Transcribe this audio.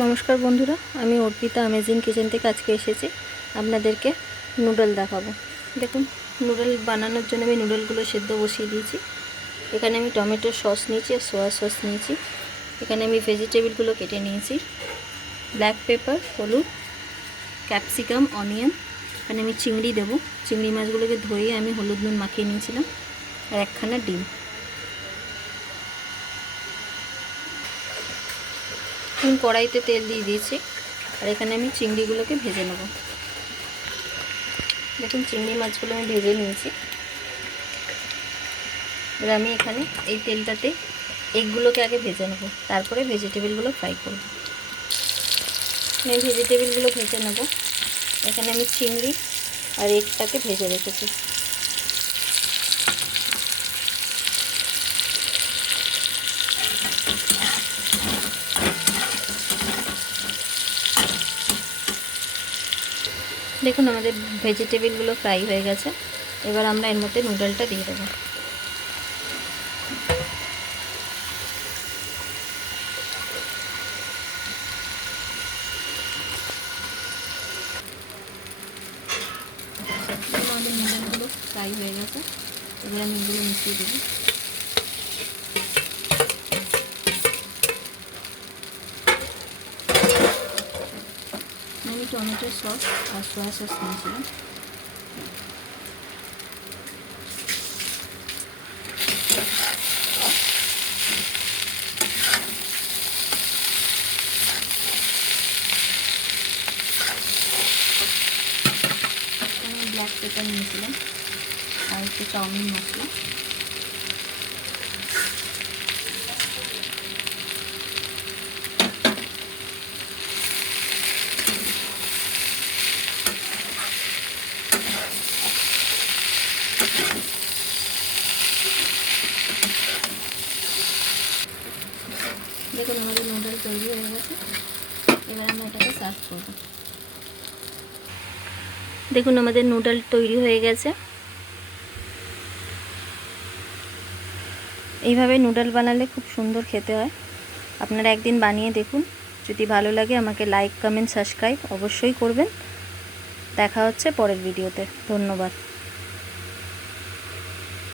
নমস্কার বন্ধুরা, আমি অর্পিতা অ্যামেজিং কিচেন থেকে আজকে এসেছি আপনাদেরকে নুডল দেখাবো। দেখুন, নুডল বানানোর জন্য আমি নুডলগুলো সেদ্ধ বসিয়ে দিয়েছি। এখানে আমি টমেটো সস নিয়েছি আর সোয়া সস নিয়েছি। এখানে আমি ভেজিটেবলগুলো কেটে নিয়েছি, ব্ল্যাক পেপার, হলুদ, ক্যাপসিকাম, অনিয়ন। এখানে আমি চিংড়ি দেবো। চিংড়ি মাছগুলোকে ধুয়ে আমি হলুদ নুন মাখিয়ে নিয়েছিলাম, আর একখানা ডিম। কড়াইতে তেল দিয়ে দিয়েছি, আর এখানে আমি চিংড়িগুলোকে ভেজে নেব। দেখুন, চিংড়ি মাছগুলো আমি ভেজে নিয়েছি। এবার আমি এখানে এই তেলটাতে এগগুলোকে আগে ভেজে নেব, তারপরে ভেজিটেবলগুলো ফ্রাই করব। আমি ভেজিটেবলগুলো ভেজে নেব। এখানে আমি চিংড়ি আর এগটাকে ভেজে রেখেছি। দেখুন, আমাদের ভেজিটেবলগুলো ফ্রাই হয়ে গেছে। এবার আমরা এর মধ্যে নুডলটা দিয়ে দেবো। আমাদের নুডলগুলো ফ্রাই হয়ে গেছে। এবার আমি এগুলো মিশিয়ে দেবো। আমি টমেটো সস আর সোয়া সস নিয়েছিলাম। আমি ব্ল্যাক পেপার নিয়েছিলাম আর একটু চাউমিন মশলা। দেখুন, আমাদের নুডল তৈরি হয়ে গেছে। এবার আমরা এটাকে সার্ভ করব। দেখুন, আমাদের নুডল তৈরি হয়ে গেছে। এইভাবে নুডল বানালে খুব সুন্দর খেতে হয়। আপনারা একদিন বানিয়ে দেখুন। যদি ভালো লাগে আমাকে লাইক, কমেন্ট, সাবস্ক্রাইব অবশ্যই করবেন। দেখা হচ্ছে পরের ভিডিওতে। ধন্যবাদ।